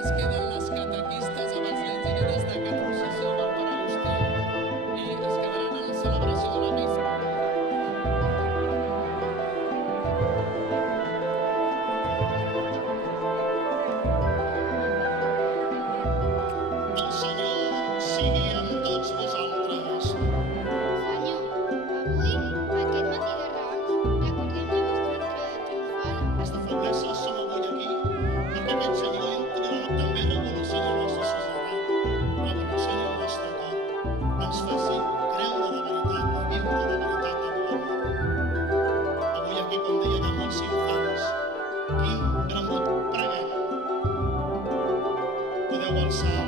ens queden les catequistes amb els nens i nenes de 14 per a vostè i es quedaran a la celebració de la missa. El Senyor sigui amb tots vosaltres. Senyor, avui, aquest matí de Rams, recordem la vostra entrada triomfal. Aquesta feblesa som avui aquí perquè aquest Senyor també revolucioni el nostre societat, revolucioni el nostre cor, ens faci creure de veritat i viure de veritat amb l'amor. Avui aquí, com deia, hi ha molts infants. Quin gran vot. Preguem. Podeu alçar